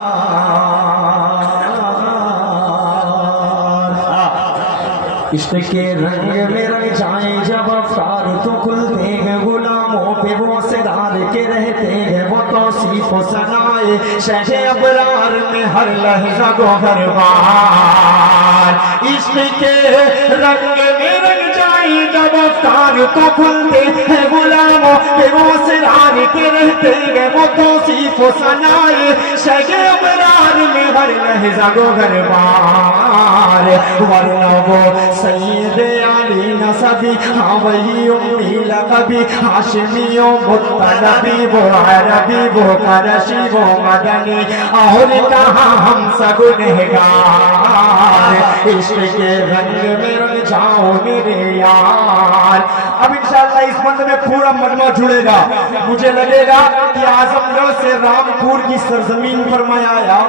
عشق کے رنگ میں رنگ جائیں جب افکار تو کھلتے ہیں غلاموں پہ وہ سدار کے رہتے ہیں وہ توصیف و ثنائے شہ ابرار میں ہر لحظہ گوہر بار عشق کے رنگ میں رنگ جائیں جب افکار تو کھلتے ہیں غلاموں پہ وہ سدار کے رہتے ہیں وہ توصیف و ثنائے شہ ابرار میں ہر لحظہ گوہر بار ورنہ وہ سید علی نصبی ہاں وہی امی لقبی ہاشمی و مطلبی وہ عربی وہ قرشی وہ مدنی اور کہاں ہم سب گنہگار عشق کے رنگ میں رنگ جاؤ میرے یار۔ اب انشاءاللہ اس بند میں پورا مجمع جڑے گا۔ مجھے لگے گا کہ اعظم گڑھ سے رامپور کی سرزمین پر میں آیا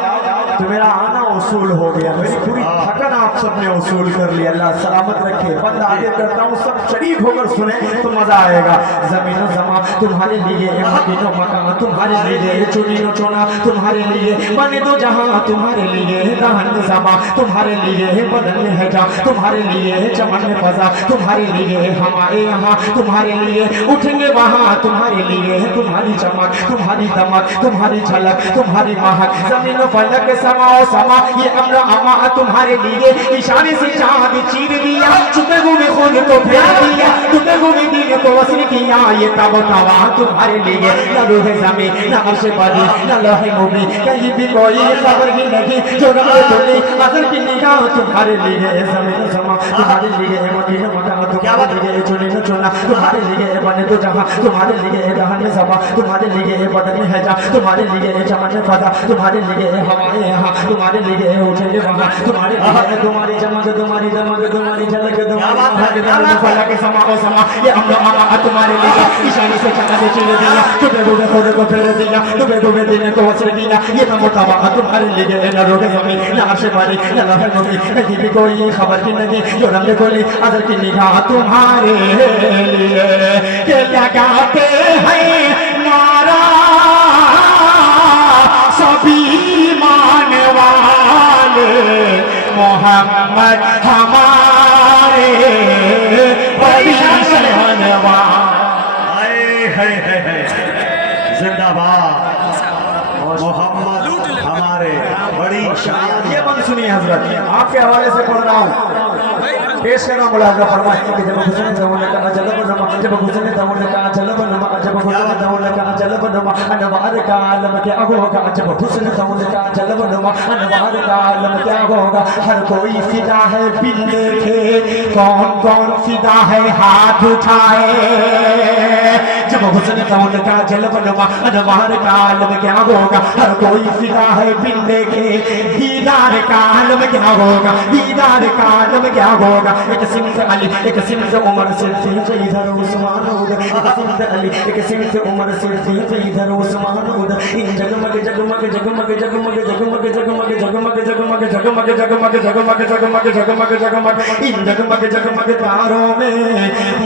تو میرا آنا اصول ہو گیا، میری پوری تھکن آپ سب نے اصول کر لی۔ اللہ سلامت رکھے۔ بند آگے کرتا ہوں، سب شریک ہو کر سنیں تو مزہ آئے گا۔ زمین و زمان تمہارے لیے، مدین و مکان تمہارے لیے، چنین و چونا تمہارے لیے، بنے دو جہاں تمہارے لیے، دہن زمان تمہارے لیے، بدن میں ہے جاں تمہارے لیے، چمن میں فضا تمہارے لیے، ہمارے یہاں تمہارے لیے، اٹھیں گے وہاں تمہارے لیے، تمہاری چمک تمہاری دمک تمہاری جھلک تمہاری مہک، زمین و فلک سما و سما یہ امر اما تمہارے لیے، اشارے سے چاند چیر دیا، چھپے ہوئے خون کو پھیر دیا، چھپے ہوئے دین کو وصل کیا، یہ تاب و توا تمہارے لیے، نہ روح زمین نہ عرش بری نہ لوح مبین کہیں بھی کوئی خبر ہی نہیں، جو رب تلی ازل کی نگاہ تمہارے لیے، زمین و زمان تمہارے لیے، مدین و مکان تمہارے لیے، چنین و چنا تمہارے لیے، بنے دو جہاں تمہارے لیے، دہن میں زباں تمہارے لیے، بدن میں ہے جاں تمہارے لیے، چمن میں فضا تمہارے لیے، ہمارے یہاں تمہارے لیے، اٹھیں گے وہاں تمہارے لیے، تمہاری چمک تمہاری دمک تمہاری جھلک تمہاری فلک سما و سما یہ امر اما تمہارے لیے، اشارے سے چاند چیر دیا، چھپے ہوئے خود کو پھیر دیا، چھپے ہوئے دین کو وصل کیا، یہ تاب و توا تمہارے لیے، نہ روح زمین نہ عرش بری نہ لوح مبین کہیں بھی کوئی خبر کی نہیں، جو رب کھلی ازل کی نگاہ تمہارے لیے، کہ لگاتے ہیں نعرہ سبھی ماننے والے محمد ہمارے بڑی شان زندہ باد محمد ہمارے بڑی شان۔ یہ بند سنیے حضرت، آپ کے حوالے سے پڑھ رہا ہوں، پیش کر رہا ہوں۔ ملاحظہ فرمائیں کہ جب حسن دولہ کا جلب نما، جب حسن دولہ کا جلب نما، جب حسن دولہ کا جلب نما، انوار کا عالم کیا ہوگا، جب حسن دولہ کا جلب نما، انوار کا عالم کیا ہوگا، ہر کوئی فدا ہے بن دیکھے، کون کون فدا ہے ہاتھ اٹھائے، جب حسن دولہ کا جلب نما، انوار کا عالم کیا ہوگا، ہر کوئی فدا ہے بن دیکھے، دیدار کا عالم کیا ہوگا، دیدار کا عالم کیا ہوگا، ایک سمت علی ایک سمت عمر صدیق ادھر عثمان ادھر، ایک سمت علی ایک سمت عمر صدیق ادھر عثمان ادھر، ان جگمگ جگمگ جگمگ جگمگ جگمگ جگمگ جگمگ جگمگ جگمگ جگمگ جگمگ جگمگ جگمگ جگمگ ان جگمگ جگمگ تاروں میں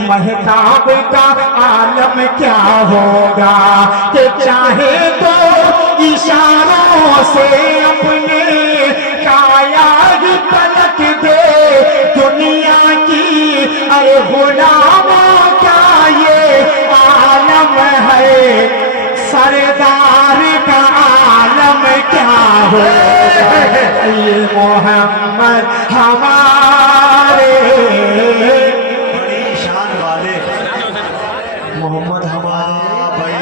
مہتاب کا عالم کیا ہوگا، کہ چاہے تو اشاروں سے اپنے کایا پلٹ دے دنیا کی، ارے غلاموں کا یہ عالم ہے، سردار کا عالم کیا ہوگا، یہ محمد ہمارے بڑی شان والے محمد ہمارے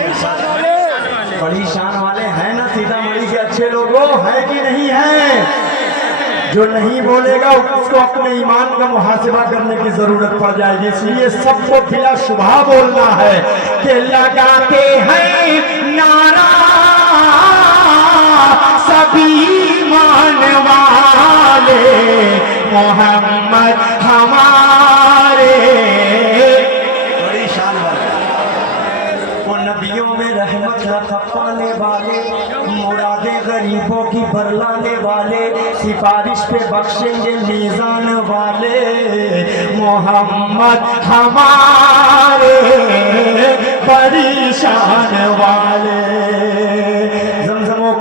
بڑی شان والے ہیں نا سیتا مڑی کے اچھے لوگوں، ہے کہ نہیں ہے؟ جو نہیں بولے گا اس کو اپنے ایمان کا محاسبہ کرنے کی ضرورت پڑ جائے گی، اس لیے سب کو بلا شبہ بولنا ہے کہ لگاتے ہیں نعرہ سبھی ماننے والے محمد ہمارے بڑی شان والے، وہ نبیوں میں رحمت لطف پانے والے، مرادیں غریبوں کی برلانے والے، سفارش پہ بخشیں گے میزان والے محمد ہمارے بڑی شان والے۔ زمزم و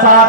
7